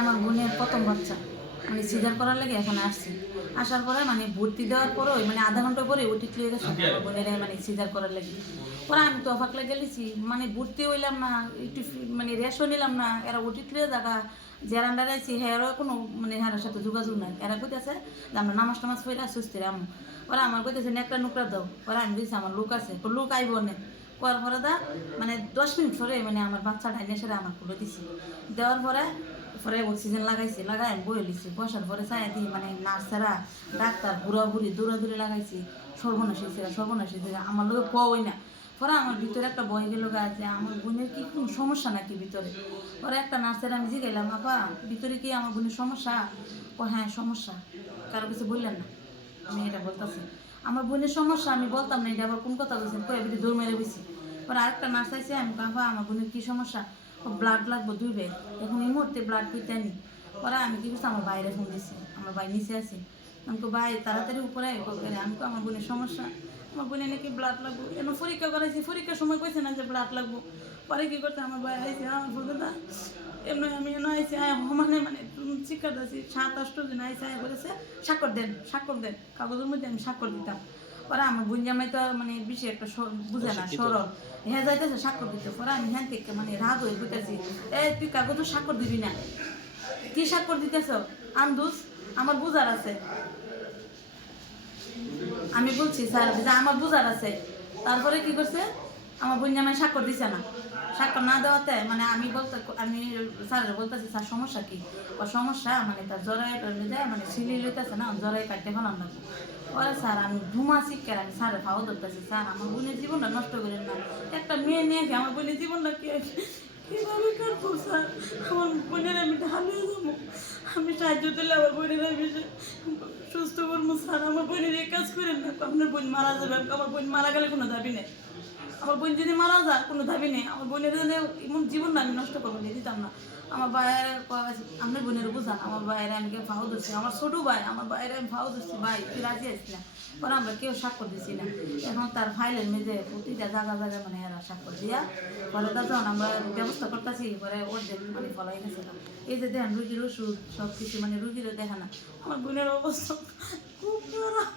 আমার বোনের প্রথম বাচ্চা মানে সিজার করার লাগে এখানে আসছি। আসার পরে মানে ভর্তি দেওয়ার পরে মানে আধা ঘন্টা পরে ওটি ক্লিয়ার গেছে আমার বোনের মানে সিজার করার লাগে। পরে আমি তো অবাক লাগে গেছি, মানে ভর্তি হইলাম না, একটু মানে রেশও নিলাম না, এরা ওটি ক্লিয়ার জায়গা যারা দাঁড়াইছি হ্যাঁ কোনো মানে হ্যাঁ সাথে যোগাযোগ নাই। এরা কইতেছে যে আমরা নামাজ টামাজ পড়ে সুস্থির আমু। ওরা আমার কইতেছে একটা নুকরা দাও। ওরা আমি দিয়েছি আমার লোক আছে, লোক আইব না করার পরে দা মানে 10 মিনিট পরে মানে আমার বাচ্চাটা নেশে আমার খুলে দিছি। দেওয়ার পরে পরে অক্সিজেন লাগাইছি, লাগাই আমি বয়ে লিছি। বসার পরে চাই দিই মানে নার্সেরা ডাক্তার ঘুরাঘুরি দৌড়াদৌড়ি লাগাইছি। সর্বনাশী ছিল, সর্বনাশী ছিল, আমার লোক পাওয়াই না। পরে আমার ভিতরে একটা ভয় গেল গা যে আমার বোনের কি কোনো সমস্যা নাকি ভিতরে। পরে একটা নার্সের আমি জিগাইলাম, আপা ভিতরে কি আমার বোনের সমস্যা? ও হ্যাঁ সমস্যা। কারো কিছু বললেন না, আমি এটা বলতেছি আমার বোনের সমস্যা। আমি বলতাম না এটা আবার কোন কথা বলছেন, কয়ে ভিতরে দৌড় মেরে বসি। পরে আরেকটা নার্স আইসে, আমি কাপা আমার বোনের কী সমস্যা? ব্লাড লাগবো 2 ব্যাগ, এখন এই মুহূর্তে ব্লাড পেতে আনি। পরে আমি কী করছি, আমার বাইরে ফোন দিচ্ছি, আমার ভাই নিচে আছে। আমাকে ভাই তাড়াতাড়ি উপরে করে, আমি আমার বোনের সমস্যা, আমার বোনের নাকি ব্লাড লাগবো। এখন পরীক্ষা করাইছি, পরীক্ষার সময় কইছে না যে ব্লাড লাগবো। পরে কী করতে আমার ভাই আইসে, আমার বলতে এমনি আমি এনে আইসি মানে মানে শিক্ষা দিয়েছি 7-8 দিন আইসি করেছে স্বাক্ষর দেন, স্বাক্ষর দেন, কাগজের মধ্যে আমি স্বাক্ষর দিতাম। পরে আমার বোন জামাই তো মানে বেশি একটা বুঝে না, সরল, হ্যাঁ যাইতেছে স্বাক্ষর দিতে। পরে আমি হ্যাঁ থেকে মানে রাগ হয়ে বুঝতেছি, তুই কাগজে স্বাক্ষর দিবি না, কি স্বাক্ষর দিতেছ আন্দুস, আমার বুঝার আছে। আমি বলছি স্যার যে আমার বুঝার আছে। তারপরে কি করছে, আমার বোন জামাই স্বাক্ষর দিছে না। স্বাক্ষর না দেওয়াতে মানে আমি স্যারের বলতেছি স্যার সমস্যা কি? ও সমস্যা মানে তার জ্বরাই যায় মানে সিলি লইতেছে না, জ্বরাই কাটতে ফেলাম লাগবে। পরে স্যার আমি ধুমা শিক্ষার আমি স্যারের ভাও ধরতেছি, স্যার আমার বোনের জীবনটা নষ্ট করেন না, একটা মেয়ে নিয়ে আমার বোনের জীবনটা কীভাবে কাটবো স্যার? আমার বোনের আমি হারিয়ে যাবো, আমি সাহায্য দিলে আমার বোনের আমি সুস্থ করবো স্যার। আমার বোনের এই কাজ করেন না, আপনার বোন মারা যাবে, আমার বোন মারা গেলে কোনো দাবি নেই। আমার বোন যদি মারা যায় কোনো দাবি নেই, আমার বোনের এমন জীবন না আমি নষ্ট করবো নিয়ে দিতাম না। আমার ভাইয়ের আপনার বোনের বুঝান, আমার ভাইয়ের আমি ভাও ধরছি, আমার ছোটো ভাই, আমার ভাইয়ের আমি ভাও ধরছি, ভাই তুই রাজি আসছি না। পরে আমরা কেউ স্বাক্ষর দিচ্ছি না। এখন তার ফাইলের মেঝে প্রতিটা জায়গা জায়গায় মানে এরা স্বাক্ষর দিয়া পরে তা যখন আমরা ব্যবস্থা করতেছি পরে ওর মানে ফলাই গেছে। এই যে দেখেন রুগীর ওষুধ সব কিছু মানে রুগীরও দেখে না, আমার বোনের অবস্থা খুব খারাপ।